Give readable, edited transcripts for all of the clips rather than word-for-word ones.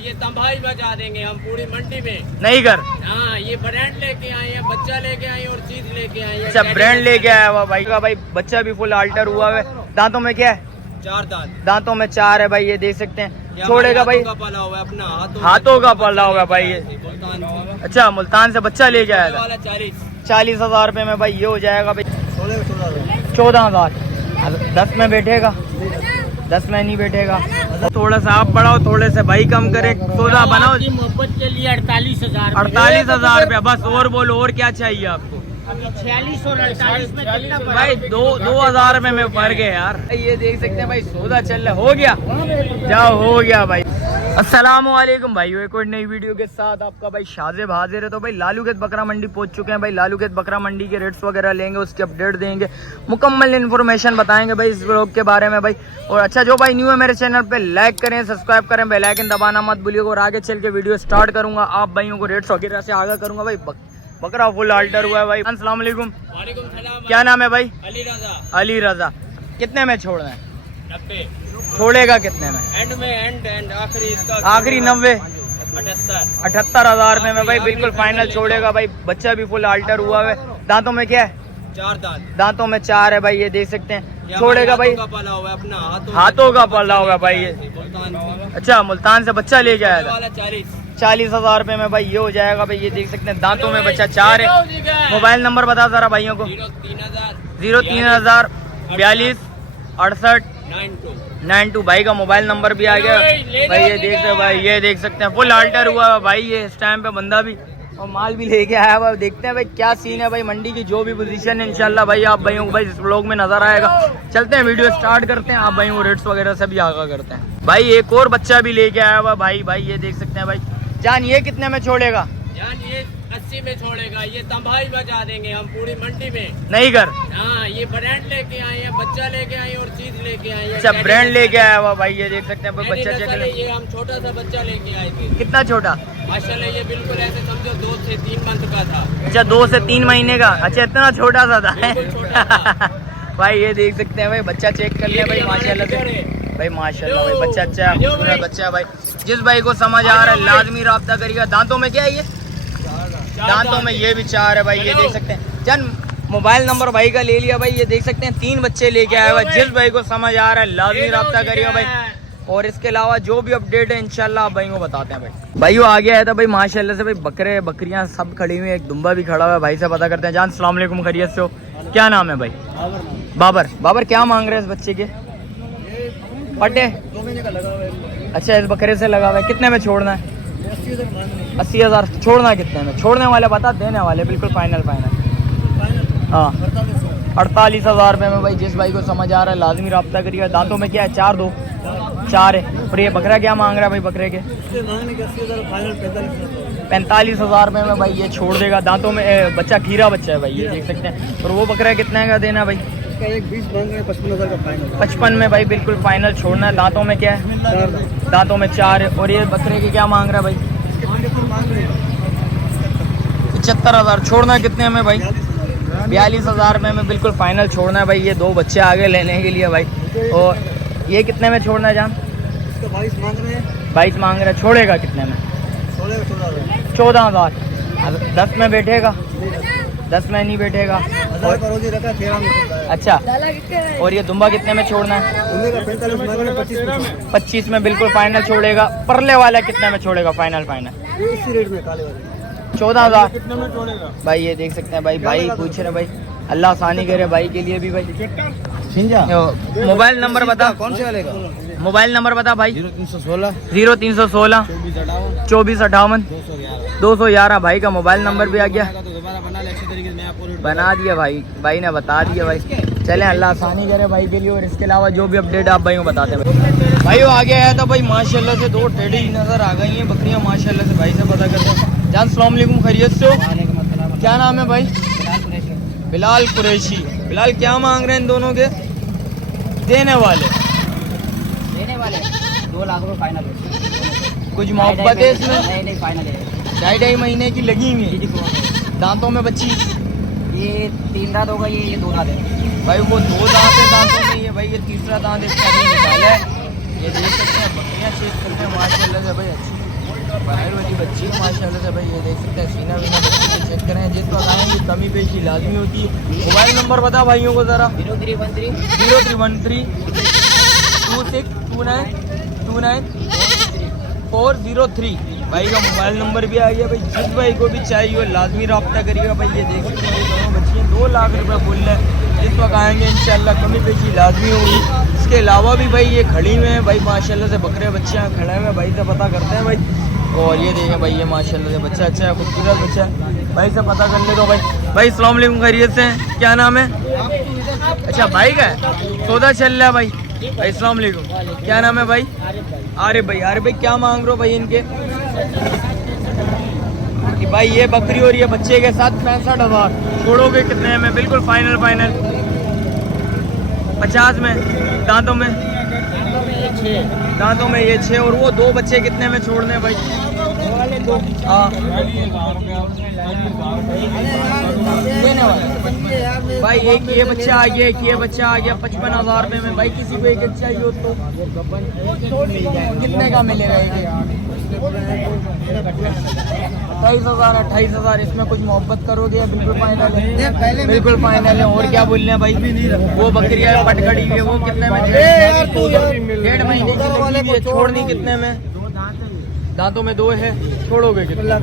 ये तबाही बचा देंगे हम पूरी मंडी में। नहीं कर। हाँ, ये ब्रांड लेके आए हैं, बच्चा लेके आए और चीज लेके आए हैं। अच्छा, ब्रांड लेके आया हुआ भाई का। भाई बच्चा भी फुल अल्टर हुआ है। दांतों में क्या है? 4 दांत। दांतों में 4 है भाई, ये देख सकते हैं। छोड़ेगा भाई, पाला हुआ है अपना, हाथों का पाला हुआ भाई ये। अच्छा, मुल्तान से बच्चा लेके आया था। 40,000 रुपए में भाई ये हो जाएगा भाई। 14,000। 10 में बैठेगा? 10 में नहीं बैठेगा। थोड़ा सा आप बढ़ाओ, थोड़े से भाई कम करे, 14 बनाओ। मोहब्बत के लिए 48,000। 48,000 रुपया बस। और बोलो, और क्या चाहिए आपको? 46 और 48 में कितना भाई 2,000 रुपए में फर्क है यार। ये देख सकते हैं भाई, सौदा चल रहा। हो गया, जाओ, हो गया भाई। अस्सलामुअलैकुम भाई, एक और नई वीडियो के साथ आपका भाई शाजिब हाजिर है। तो भाई लालूखेत बकरा मंडी पहुंच चुके हैं भाई। लालूखेत बकरा मंडी के रेट्स वगैरह लेंगे, उसके अपडेट देंगे, मुकम्मल इन्फॉर्मेशन बताएंगे भाई इस व्लॉग के बारे में भाई। और अच्छा, जो भाई न्यू है मेरे चैनल पे, लाइक करें, सब्सक्राइब करें, बेल आइकन दबाना मत भूलिएगा। और आगे चल के वीडियो स्टार्ट करूंगा, आप भाइयों को रेट्स वगैरह से आगाह करूंगा भाई। बकरा फुल अल्टर हुआ है भाई। अस्सलाम वालेकुम। वालेकुम सलाम। क्या नाम है भाई? अली रजा। अली रजा। कितने में छोड़ना है? 90। छोड़ेगा कितने में? एंड में एंड आखिरी इसका आखिरी 90। 78,000 रुपए में भाई बिल्कुल फाइनल छोड़ेगा भाई। बच्चा भी फुल अल्टर हुआ है। दांतों में क्या है? 4 दांत। दांतों में 4 है भाई, ये देख सकते हैं। छोड़ेगा भाई, पाला हुआ है अपना, हाथों का पाला हुआ भाई ये। अच्छा, मुल्तान से बच्चा ले गया था। 40,000 रुपए में भाई ये हो जाएगा भाई। ये देख सकते हैं, दांतों में बच्चा 4 है। मोबाइल नंबर बता जरा भाइयों को। 03,000 42 68 92 भाई का मोबाइल नंबर भी आ गया भाई। ये देख रहे भाई, ये देख सकते हैं फुल अल्टर हुआ है भाई ये। इस टाइम पे बंदा भी और माल भी लेके आया हुआ। देखते हैं भाई क्या सीन है भाई मंडी की, जो भी पोजीशन है इंशाल्लाह भाई आप भाइयों को भाई इस व्लॉग में नजर आएगा। चलते हैं, वीडियो स्टार्ट करते हैं, आप भाइयों को रेट्स वगैरह से भी आगाह करते हैं भाई। एक और बच्चा भी लेके आया हुआ भाई। भाई ये देख सकते हैं भाई। जान, ये कितने में छोड़ेगा? जान, ये 80 में छोड़ेगा। ये तबाही बचा देंगे हम पूरी मंडी में। नहीं कर। हाँ, ये ब्रांड लेके आए हैं, बच्चा लेके आए हैं और चीज लेके आए हैं। अच्छा, ब्रांड लेके आया हुआ भाई। ये देख सकते हैं भाई, बच्चा चेक कर। ये हम छोटा सा बच्चा लेके आए थे। कितना छोटा? माशाल्लाह, ये बिल्कुल ऐसे समझो 2 से 3 मंथ का था। अच्छा, 2 से 3 महीने का। अच्छा, इतना छोटा सा था बिल्कुल छोटा था। भाई ये देख सकते हैं भाई, बच्चा चेक कर लिया भाई माशाल्लाह से भाई। माशाल्लाह भाई, बच्चा अच्छा है, खूबसूरत बच्चा है भाई। जिस भाई को समझ आ रहा है लाजमी राब्ता करिएगा। दांतों में क्या है ये? दांतों में ये भी 4 है भाई, ये देख सकते हैं। चल, मोबाइल नंबर भाई का ले लिया भाई। ये देख सकते हैं 3 बच्चे लेके आया हुआ। जिस भाई को समझ आ रहा है लाजमी राब्ता करिएगा भाई। और इसके अलावा जो भी अपडेट है इंशाल्लाह आप भाई को बताते हैं भाई। भाइयों आ गया है तो भाई माशाल्लाह से भाई बकरे बकरियां सब खड़ी हुई है। एक दुम्बा भी खड़ा हुआ है। भाई से पता करते हैं। जान, अस्सलाम वालेकुम, खैरियत से हो? क्या नाम है भाई? बाबर। बाबर, क्या मांग रहे हैं इस बच्चे के? पटे 2 महीने का लगा हुआ है। अच्छा, इस बकरे से लगा हुआ है। कितने में छोड़ना है? 80,000। छोड़ना कितने में? छोड़ने वाले बता, देने वाले बिल्कुल फाइनल। हाँ, 48,000 रुपये में भाई। जिस भाई को समझ आ रहा है लाजमी राब्ता करिएगा। दांतों में क्या है? 4 है। और ये बकरा क्या मांग रहा है भाई? बकरे के 45,000 रुपये में भाई ये छोड़ देगा। दांतों में बच्चा खीरा बच्चा है भाई, ये देख सकते हैं। और वो बकरा कितने का देना भाई? 55,000 का फाइनल। 55 में भाई बिल्कुल फाइनल छोड़ना है। दांतों में क्या है? दांतों में 4 है। और ये बकरे के क्या मांग रहा है भाई? 75,000। छोड़ना है कितने में भाई? 42,000 में बिल्कुल फाइनल छोड़ना है भाई। ये 2 बच्चे आगे लेने के लिए भाई। और ये कितने में छोड़ना है जान? 22 मांग रहे हैं। 22 मांग रहे हैं। छोड़ेगा कितने में? 14,000। 10 में बैठेगा? 10 में नहीं बैठेगा। अच्छा, और ये दुम्बा कितने में छोड़ना है? 25 में बिल्कुल फाइनल छोड़ेगा। परले वाला कितने में छोड़ेगा फाइनल? 14,000 कितने में छोड़ेगा भाई। ये देख सकते हैं भाई, भाई पूछ रहे भाई, अल्लाह आसानी करे भाई के लिए भी भाई। मोबाइल नंबर बता। कौन से वाले का? मोबाइल नंबर बता भाई। 0316 0316 24 58 211 भाई का मोबाइल नंबर भी आ गया। बना दिया भाई, भाई ने बता दिया भाई। चलें, अल्लाह आसानी करे भाई के लिए। और इसके अलावा जो भी अपडेट आप भाई को बताते हैं भाई। वो आगे आया था भाई माशाल्लाह से 2 टेडी नजर आ गई हैं बकरियां माशाल्लाह से। भाई से पता करते हैं। जान, अस्सलाम वालेकुम, खैरियत से हो? क्या नाम है भाई? बिलाल कुरैशी। बिलाल, क्या मांग रहे हैं इन दोनों के? देने वाले 2 लाख रुपए फाइनल। कुछ मोहब्बत है इसमें? नहीं फाइनल है। 2.5 महीने की लगी हुई है। दांतों में बच्ची ये 3 दांत होगा, ये 2 दांत है भाई। वो 2 दांत है दांतों में, ये भाई ये 3रा दांत इसका अभी निकाला है। ये देख सकते हैं बकरियां चेक करते हैं माशाल्लाह से भाई। अच्छी बाहर वाली बच्ची है माशाल्लाह से भाई, ये देख सकते हैं सीना वीना बच्ची को चेक करें। जिस वक्त आएंगे कमी पेशी लाजमी होती है। मोबाइल नंबर बता भाइयों को ज़रा। 0313 2603 भाई का मोबाइल नंबर भी आ गया भाई। जिस भाई को भी चाहिए वो लाजमी रब्ता करिएगा भाई। ये देख सकते हैं दोनों बच्चियाँ 2 लाख रुपये बोल रहे हैं। जिस वक्त आएंगे इंशाल्लाह कमी पेशी लाजमी होगी। इसके अलावा भी भाई ये खड़ी हुए हैं भाई माशाल्लाह से, बकरे बच्चियाँ खड़े हुए हैं भाई से पता करते हैं भाई। और ये देखें भाई ये माशाल्लाह से बच्चा अच्छा है, खूबसूरत बच्चा है भाई से पता कर ले। तो भाई अस्सलाम वालेकुम, खैरियत से हैं? क्या नाम है? अच्छा भाई का है, सौदा चल रहा है भाई। अस्सलाम वालेकुम, क्या नाम है भाई? आरिफ भाई। आरिफ भाई क्या मांग रहे हो भाई इनके? कि भाई ये बकरी और ये बच्चे के साथ 65,000 छोड़ोगे कितने में? बिल्कुल फाइनल 50 में। दांतों में ये 6 और वो 2 बच्चे कितने में छोड़ने भाई? हाँ देने वाले भाई। एक ये बच्चा आ गया, एक ये बच्चा आ गया 55,000 रुपये में भाई। किसी को एक चाहिए हो तो कितने का मिलेगा? 28,000 इसमें कुछ मोहब्बत करोगे? बिल्कुल फाइनल है, बिल्कुल फाइनल है। और क्या बोल रहे हैं भाई? वो बकरियाँ पटखड़ी है वो कितने में? 1.5 महीने की लगी हुई है। छोड़नी कितने में? दांतों में 2 है, छोड़ोगे कितना?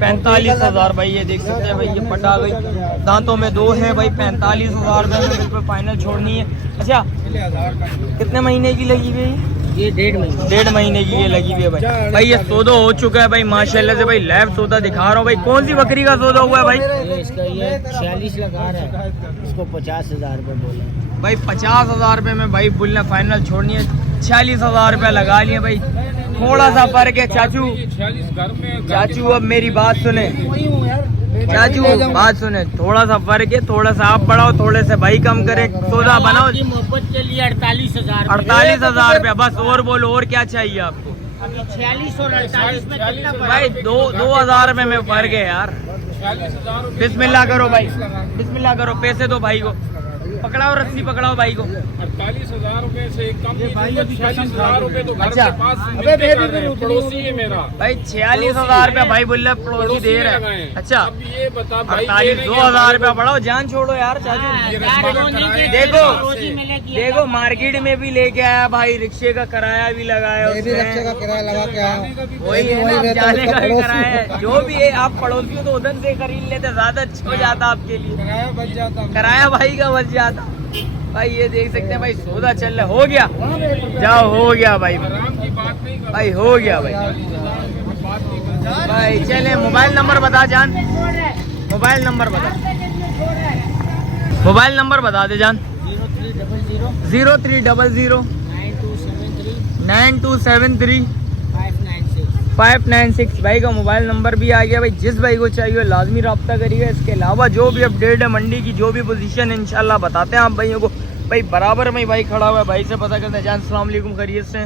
45,000 भाई। ये देख सकते हैं भाई ये पटा गई, दांतों में 2 है भाई। 45,000 में बिल्कुल फाइनल छोड़नी है। अच्छा कितने महीने की लगी हुई है? ये 1.5 महीने की ये लगी हुई है भाई। भाई ये सौदा हो चुका है भाई माशाल्लाह से भाई। लैब सौदा दिखा रहा हूँ भाई। कौन सी बकरी का सौदा हुआ है भाई? इसका ये 46 लगा रहा है, इसको 50,000 रुपये बोला भाई। 50,000 रुपये में भाई बुलने फाइनल छोड़नी है। 46,000 रुपये लगा लिए भाई। थोड़ा सा फर्क है चाचू। अब मेरी बात सुने चाचू, बात सुने। थोड़ा सा फर्क है, थोड़ा सा आप बढ़ाओ, थोड़े से भाई कम करे, सौदा बनाओ। मोहब्बत के लिए 48,000 रुपया बस। और बोलो और क्या चाहिए आपको? 46 और 48 में कितना भाई 2,000 रुपये में फर्क है यार। बिस्मिल्लाह करो भाई, बिस्मिल्लाह करो। पैसे दो भाई को, पकड़ाओ रस्सी पकड़ाओ भाई को। 48,000 रुपए से कम 46,000 रुपए तो घर अच्छा। के पास पड़ोसी है मेरा भाई। 46,000 रुपया भाई बोल रहे पड़ोसी दे रहे हैं। अच्छा अब ये बता भाई 2,000 रुपया बढ़ाओ, जान छोड़ो यार चाचू। देखो मार्केट में भी लेके आया भाई, रिक्शे का किराया भी लगाया उसने। रिक्शे का किराया लगा के आया। वही है ना, जाने का भी किराया है। जो भी है आप पड़ोसी हो तो उधर से खरीद लेते, ज्यादा अच्छा हो जाता आपके लिए। किराया बच जाता, किराया भाई का बच जाता भाई। ये देख सकते हैं भाई सौदा चल रहा। हो गया जाओ, हो गया भाई। भाई हो गया भाई। भाई चले मोबाइल नंबर बता जान, मोबाइल नंबर बता, मोबाइल नंबर बता दे जान। 0300 9273 596 भाई का मोबाइल नंबर भी आ गया भाई। जिस भाई को चाहिए लाजमी रब्ता करिएगा। इसके अलावा जो भी अपडेट है मंडी की, जो भी पोजीशन है इंशाल्लाह बताते हैं आप भाइयों को। भाई बराबर में भाई खड़ा हुआ है, भाई से पता करते हैं। जान अस्सलाम वालेकुम, खैरियत से?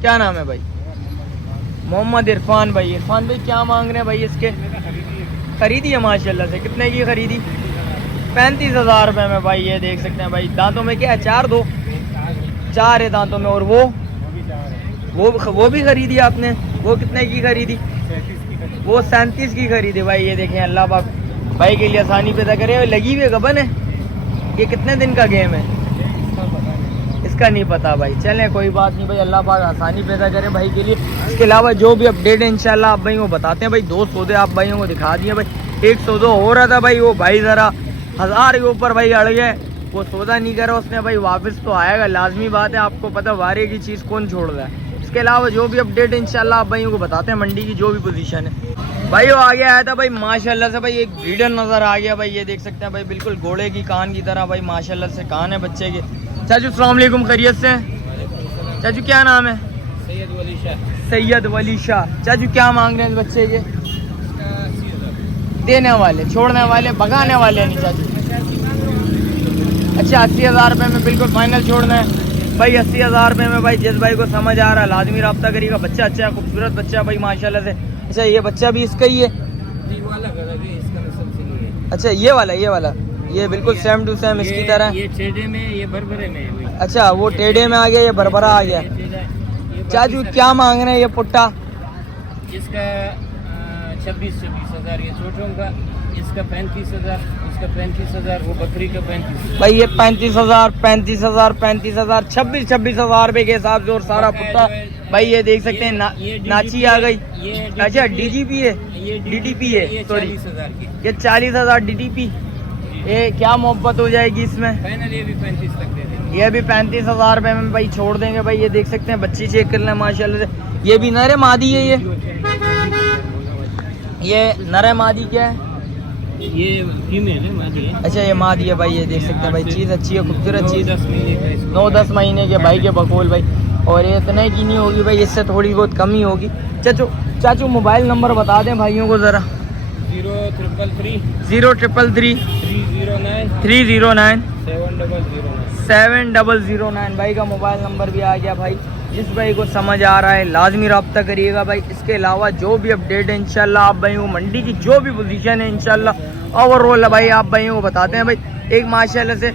क्या नाम है भाई? मोहम्मद इरफान भाई। इरफान भाई क्या मांग रहे हैं भाई इसके? खरीदी है माशाल्लाह से, कितने की खरीदी? 35,000 रुपये में भाई। ये देख सकते हैं भाई। दांतों में क्या है? 4 है दांतों में। और वो भी खरीदी आपने? वो कितने की खरीदी? वो 37 की खरीदी भाई। ये देखें अल्लाह पाक भाई के लिए आसानी पैदा करे। लगी हुई गबन है, ये कितने दिन का गेम है इसका नहीं पता भाई। चलें कोई बात नहीं भाई, अल्लाह पाक आसानी पैदा करे भाई के लिए। इसके अलावा जो भी अपडेट है इंशाल्लाह आप भाई को बताते हैं भाई। 2 सौदे आप भाइयों को दिखा दिए भाई। एक सौदा हो रहा था भाई, वो भाई ज़रा 1000 के ऊपर भाई अड़ गए, वो सौदा नहीं करा उसने भाई। वापस तो आएगा, लाजमी बात है, आपको पता वारे की चीज़ कौन छोड़ रहा है। इसके अलावा जो भी अपडेट है इंशाल्लाह आप भाइयों को बताते हैं मंडी की जो भी पोजीशन है भाई। वो आगे आया था भाई माशाल्लाह से भाई। एक ब्रीडर नज़र आ गया भाई। ये देख सकते हैं भाई, बिल्कुल घोड़े की कान की तरह भाई माशाल्लाह से कान है बच्चे के। चाचू अस्सलाम वालेकुम, खैरियत से? चाचू क्या नाम है? सैयद वली शाह। चाचू क्या मांग रहे हैं इस बच्चे के? देने वाले, छोड़ने वाले, भगाने वाले नहीं चाचू? अच्छा 80,000 रुपये में बिल्कुल फाइनल छोड़ना है भाई। 80,000 रुपये में भाई। जिस भाई को समझ आ रहा है लाजमी रब्ता करिएगा। बच्चा अच्छा है, खूबसूरत बच्चा भाई माशाल्लाह से। अच्छा ये बच्चा भी इसका ही है? अच्छा ये वाला ये बिल्कुल सेम टू सेम इसकी तरह। ये टेढ़े में, ये भरभरे में। अच्छा वो टेढ़े में आ गया, ये भरभरा आ गया। चाचू क्या मांग रहे हैं ये पुट्टा? इसका 26,000 ये छोटों का, इसका 35,000, इसका 35,000, वो बकरी का 35,000। भाई ये 35,000, 35,000, 35,000, 26,000 रुपए के हिसाब से और सारा कुत्ता भाई ये देख सकते हैं नाची आ गई। अच्छा DGP है, DTP है, सॉरी 40,000 की। ये 40,000 DTP। ये क्या मोहब्बत हो जाएगी इसमें? फाइनल ये भी 35 तक दे देंगे। ये भी 35,000 रुपए में भाई छोड़ देंगे भाई। ये देख सकते हैं बच्ची चेक कर लें माशाल्लाह से। ये भी नर है मादी है? ये नर है मादी क्या है? ये फीमेल है, मादी है। अच्छा ये मादी है भाई। ये देख सकते हैं भाई चीज़ अच्छी है, खूबसूरत चीज़। 10 महीने का इसको। 9-10 महीने के भाई के बकोल भाई। और ये इतने की नहीं होगी भाई, इससे थोड़ी बहुत कमी होगी। चाचू मोबाइल नंबर बता दें भाइयों को ज़रा। 0333 0333 309 309 700 7009 भाई का मोबाइल नंबर भी आ गया भाई। जिस भाई को समझ आ रहा है लाजमी रब्ता करिएगा भाई। इसके अलावा जो भी अपडेट है इंशाल्लाह आप भाई को मंडी की जो भी पोजीशन है इंशाल्लाह ओवरऑल भाई आप भाइयों को बताते हैं भाई एक माशाल्लाह से।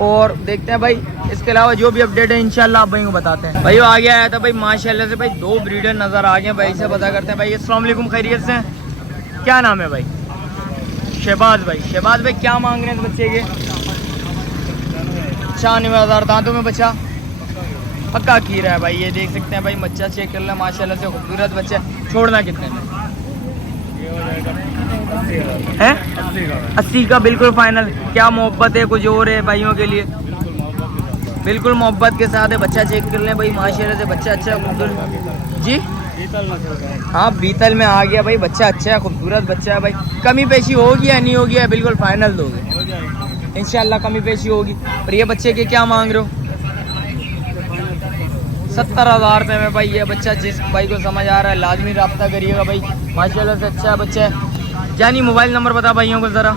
और देखते हैं भाई इसके अलावा जो भी अपडेट है इंशाल्लाह आप भाई को बताते हैं। भाई आ गया था भाई माशाल्लाह से भाई 2 ब्रीडर नज़र आ गए भाई से पता करते हैं भाई। अस्सलाम वालेकुम, खैरियत से? क्या नाम है भाई? शहबाज भाई। शहबाज भाई क्या मांग रहे हैं इस बच्चे के? 96,000। दांतों में बच्चा पक्का खीरा है भाई। ये देख सकते हैं भाई बच्चा चेक कर ले माशाल्लाह से खूबसूरत बच्चा। छोड़ना कितने में है? 80 का बिल्कुल फाइनल। क्या मोहब्बत है कुछ और है भाइयों के लिए? बिल्कुल मोहब्बत के साथ है। बच्चा चेक कर लें भाई माशाल्लाह से। बच्चा अच्छा खूबसूरत जी। हाँ बीतल में आ गया भाई। बच्चा अच्छा है, खूबसूरत बच्चा है भाई। कमी पेशी होगी या नहीं होगी? बिल्कुल फाइनल दोगे इंशाल्लाह, कमी पेशी होगी। और ये बच्चे के क्या मांग रहे हो? 70,000 रुपये में भाई। ये बच्चा जिस भाई को समझ आ रहा है लाजमी रब्ता करिएगा भाई। माशाल्लाह से अच्छा बच्चा है। जानी मोबाइल नंबर बता भाइयों को ज़रा।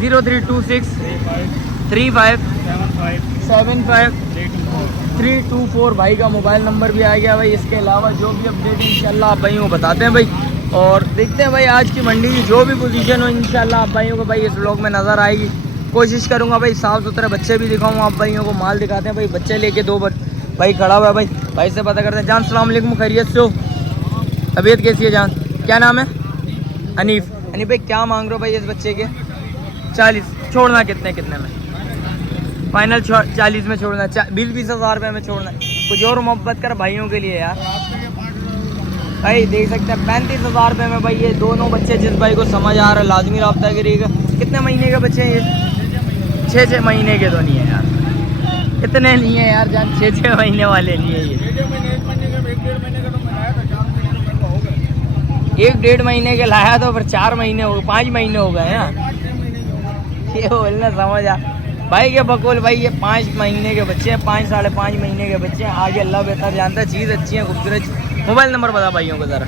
0326 35 75 324 भाई का मोबाइल नंबर भी आ गया भाई। इसके अलावा जो भी अपडेट इंशाल्लाह आप भाइयों को बताते हैं भाई। और देखते हैं भाई आज की मंडी की जो भी पोजीशन हो इंशाल्लाह आप भाइयों को भाई इस व्लॉग में नज़र आएगी। कोशिश करूँगा भाई साफ़ सुथरे बच्चे भी दिखाऊँ आप भाइयों को। माल दिखाते हैं भाई। बच्चे लेके 2 भाई खड़ा हुआ है भाई। भाई से पता करते हैं। जान सलाम अलैकुम, खैरियत से हो? तबीयत कैसी है जान? क्या नाम है? हनीफ। हनीफ भाई क्या मांग रहे हो भाई इस बच्चे के? 40। छोड़ना कितने में फाइनल? 40 में छोड़ना। 20,000 रुपये में छोड़ना। कुछ और मोहब्बत कर भाइयों के लिए यार। भाई देख सकते हैं 35,000 रुपये में भाई ये दोनों बच्चे जिस भाई को समझ आ रहा है लाजमी रब्ता करिएगा। कितने महीने के बच्चे हैं ये? 6 महीने के तो नहीं है यार, इतने नहीं है यार जान। 6 महीने वाले नहीं है ये। 1-1.5 महीने के लाया तो फिर 4 महीने हो गए, 5 महीने हो गए ना। ये बोलना समझ आ भाई के बकोल भाई। ये 5 महीने के बच्चे हैं, 5-5.5 महीने के बच्चे हैं। आगे अल्लाह बेहतर जानता है। चीज़ अच्छी है, खूबसूरत। मोबाइल नंबर बता भाइयों को ज़रा।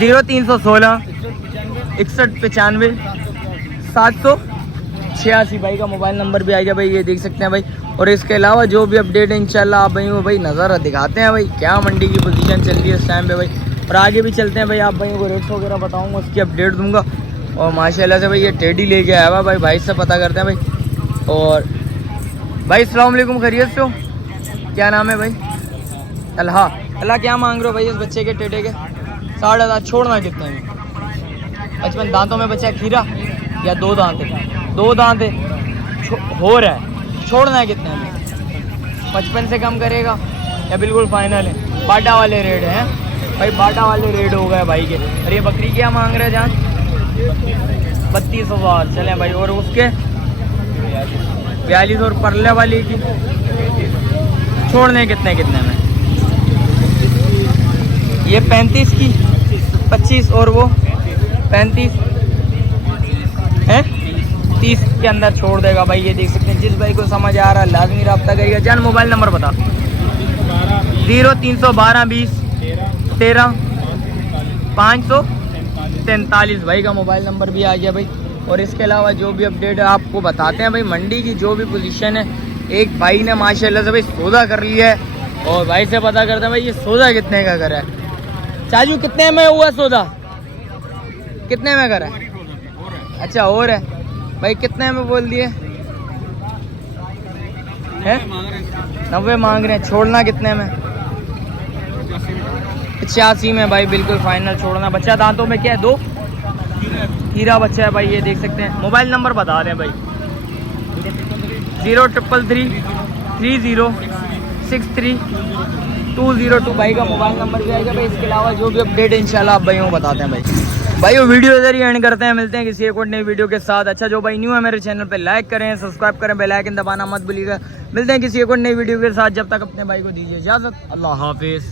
0316 6195 786 भाई का मोबाइल नंबर भी आ गया भाई। ये देख सकते हैं भाई। और इसके अलावा जो भी अपडेट है इंशाल्लाह आप भाई को भाई नज़र दिखाते हैं भाई क्या मंडी की पोजीशन चल रही है इस टाइम पे भाई। और आगे भी चलते हैं भाई। आप भाइयों को रेट्स वगैरह बताऊंगा, उसकी अपडेट दूंगा। और माशाल्लाह से भाई ये टेडी लेके आया हुआ भाई से पता करते हैं भाई। और भाई अस्सलाम वालेकुम, खैरियत से हो? क्या नाम है भाई? अल्लाह। क्या मांग रहे हो भाई इस बच्चे के टेडे के? 7,500। छोड़ना कितने में? 55। दांतों में बच्चा खीरा या 2 दांत है? 2 दांत है हो रहा है। छोड़ना है कितने में? 55 से कम करेगा या बिल्कुल फाइनल है? बाटा वाले रेट हैं भाई। बाटा वाले रेट हो गए भाई के। और ये बकरी क्या मांग रहे हैं जान? 32,000। चलें भाई। और उसके 42। और परले वाली की छोड़ने कितने में? ये 35 की 25 और वो 35 है 30 के अंदर छोड़ देगा भाई। ये देख सकते हैं जिस भाई को समझ आ रहा है लाजमी रब्ता करिएगा। जान मोबाइल नंबर बता। 0312 20 13 543 भाई का मोबाइल नंबर भी आ गया भाई। और इसके अलावा जो भी अपडेट है आपको बताते हैं भाई। मंडी की जो भी पोजीशन है। एक भाई ने माशाल्लाह से भाई सौदा कर लिया है। और भाई से पता करते हैं भाई ये सौदा कितने का करा है? चाचू कितने में हुआ सौदा? कितने में करा है? अच्छा और है भाई। कितने में बोल दिए हैं? 90 मांग रहे हैं। छोड़ना कितने में? 85 में भाई बिल्कुल फाइनल छोड़ना। बच्चा दांतों में क्या है? 2 हीरा बच्चा है भाई, ये देख सकते हैं। मोबाइल नंबर बता दें भाई। 0333063 भाई का मोबाइल नंबर भी आएगा भाई। इसके अलावा जो भी अपडेट है इंशाल्लाह आप भाइयों को बताते हैं भाई। भाई वो वीडियो इधर ही एंड करते हैं, मिलते हैं किसी एक और नई वीडियो के साथ। अच्छा जो भाई न्यू है मेरे चैनल पे लाइक करें, सब्सक्राइब करें, बेल आइकन दबाना मत भूलिएगा। मिलते हैं किसी एक और नई वीडियो के साथ, जब तक अपने भाई को दीजिए इजाजत। अल्लाह हाफिज।